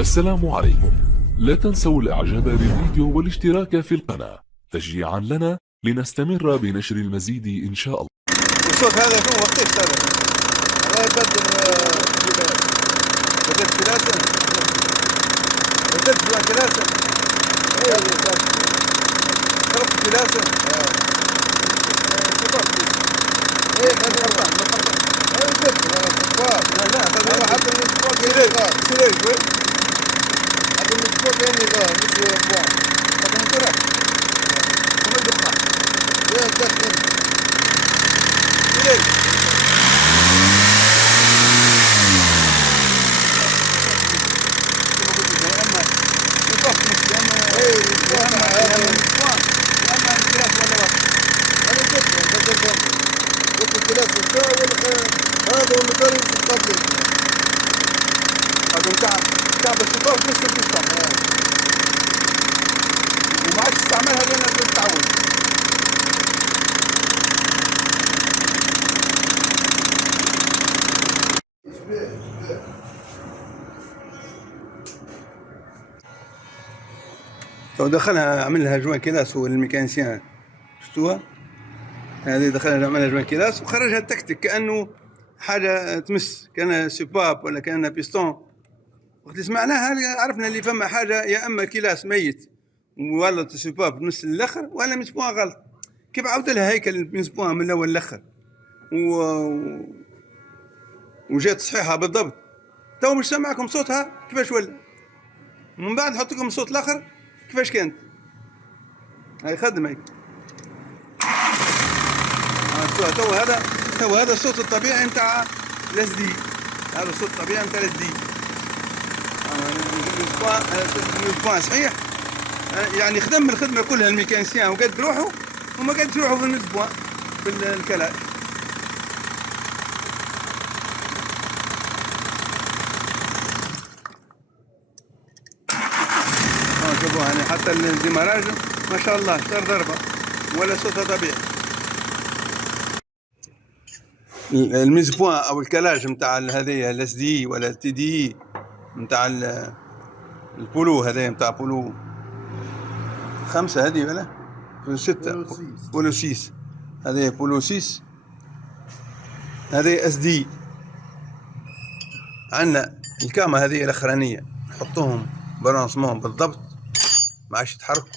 السلام عليكم. لا تنسوا الاعجاب بالفيديو والاشتراك في القناة تشجيعا لنا لنستمر بنشر المزيد ان شاء الله. الصوت هذا شنو وقتاش صار؟ الله يبدل بدلت كلاسة؟ بدلت كلاسة؟ ايه خلطت كلاسة؟ ايه خلطت خرطان ما خرطان ايه بدلت لا هذا حتى من الاسبوع كاين غار سيري شوي حتى من الاسبوع كاين غار مش بوان هذا مكرر وما الدخان ايه دخل سيري هذا هو المدرس القبلي هذا بتاع الشباب نفس القصة وما عادش تستعملها لأن التعود لو دخلها عمل لها جوان كلاس هو الميكانيسيان شفتوها هذه دخلها عملها جوان كلاس وخرجها التكتيك كأنه حاجة تمس كان سباب ولا كان بيستون. وقت اللي سمعناها عرفنا اللي فما حاجة يا أما كلاس ميت ولا سباب تمس الأخر ولا مسبوها غلط. كيف عاود لها هيكل مسبوها من الأول للأخر وجات صحيحة بالضبط. تو مش سامعكم صوتها كيفاش ولا من بعد نحط لكم الصوت الآخر كيفاش كانت. هاي خدمة هيك تو هذا الصوت الطبيعي نتاع الاس دي. هذا الصوت الطبيعي نتاع الاس دي المسبوع صحيح يعني خدم الخدمه كلها الميكانيسيان وقد بروحه وما قد روحه في المسبوع في الكلاش. شوفوا يعني حتى الديماراج ما شاء الله اشتر ضربه ولا صوتها طبيعي. الميزبوان او الكلاج نتاع هذه الاس دي ولا التي دي نتاع البولو هذا نتاع بولو 5 هذه ولا 6 بولو 6 هذه بولو 6 هذه اس دي. عندنا الكامة هذه الاخرانيه نحطوهم بالانسمون بالضبط ما عادش يتحركوا.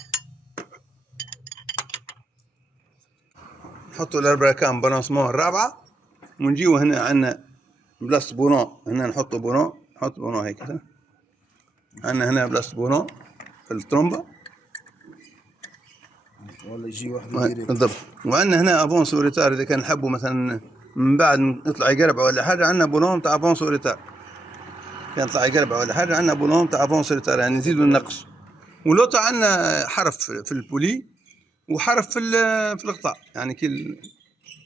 نحطوا الاربعه كام بالانسمون الرابعه ونجيو هنا عندنا بلاصة بونون هنا نحط بونون هيك عندنا هنا بلاصة بونون في الترومبة ولا يجي واحد بالضبط. وعندنا هنا افونس وريتار اذا كان نحبوا مثلا من بعد نطلع يقربع ولا حاجة عندنا بونون تاع افونس وريتار. كان يطلع يقربع ولا حاجة عندنا بونون تاع افونس وريتار يعني نزيدوا النقص. ولوطا عندنا حرف في البولي وحرف في القطاع يعني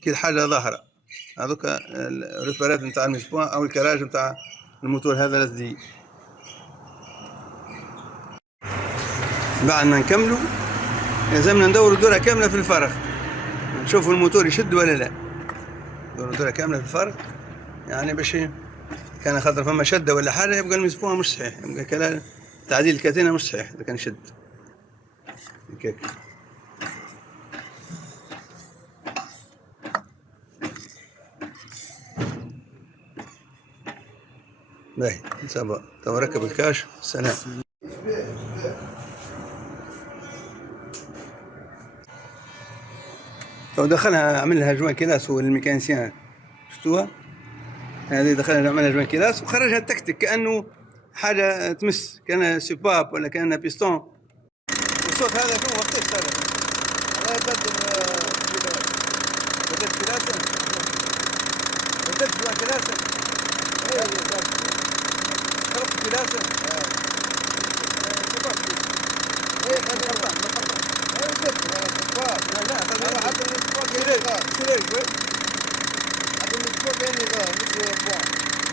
كل حاجة ظاهرة. هذوك الريبارات نتاع المسبوع او الكراج نتاع الموتور هذا لازم بعد ما نكملوا لازمنا ندوروا دورة كاملة في الفرغ نشوفوا الموتور يشد ولا لا. ندوروا دورة كاملة في الفرغ يعني باش كان خاطر فما شدة ولا حاجة يبقى المسبوع مش صحيح يبقى كلام تعديل الكاتينة مش صحيح إذا كان شد هيك. باهي نسابة تو ركب الكاش سلام. تو دخلها عمل لها جوان كلاس هو الميكانيسيان شفتوها هذه دخلها عمل لها جوان كلاس وخرجها التكتيك كأنه حاجة تمس كان سباب ولا كان بيستون. الصوت هذا شنو وقتاش صار؟ الله يبدل بدلت كلاسة؟ بدلت جوان كلاسة؟ ايه خلطت كلاسة؟ ايه خرطان ما خرطان ايه بدلت لا هذا حتى من الاسبوع كاين غار سيري شوي حتى من الاسبوع كاين غار مش بوان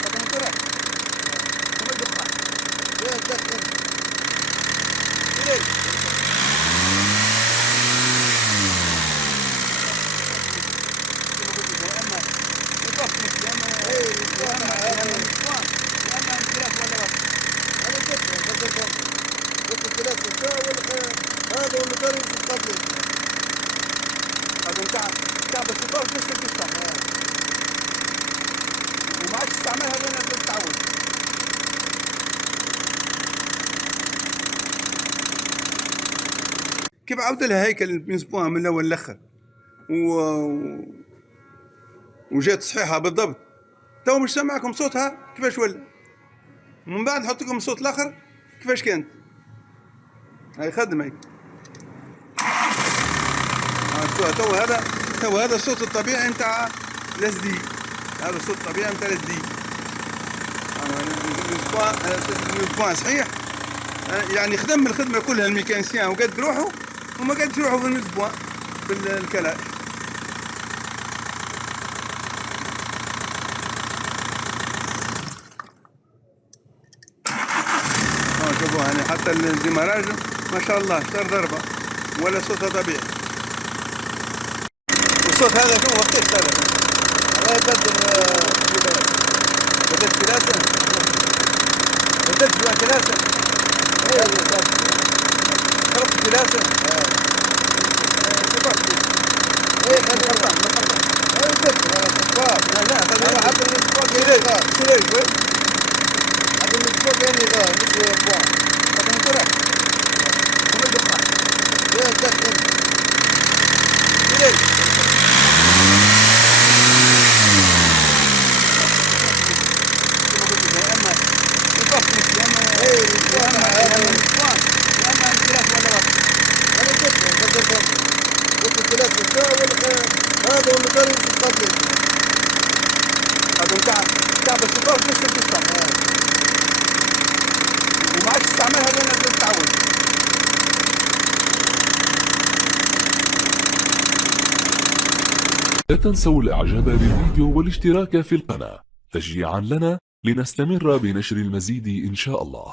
هذا مكرر وما الدخان ايه دخل سيري كيف عاود لها هيكل بنسبوها من الاول للاخر وجات صحيحه بالضبط. تو مش سامعكم صوتها كيفاش ولا، من بعد نحط لكم الصوت الاخر كيفاش كانت. هاي خدمه هيك. تو هذا الصوت الطبيعي نتاع لاسدي، هذا الصوت الطبيعي نتاع لاسدي. الاسبوع صحيح يعني خدم الخدمه كلها الميكانيسيان وقد روحه وما قدش روحه في الاسبوع في الكلاش. شوفوا يعني حتى الديماراج ما شاء الله اشتر ضربه ولا صوتها طبيعي. والصوت هذا شو وقتاش هذا؟ بدأت ثلاثة؟ بدأت جوا ثلاثة؟ خلقت ثلاثة؟ هذا والمدرب القديم هذا نتاع الشطار نفس القصه وما عادش تستعملها لان تتعود. لا تنسوا الاعجاب بالفيديو والاشتراك في القناة تشجيعا لنا لنستمر بنشر المزيد إن شاء الله.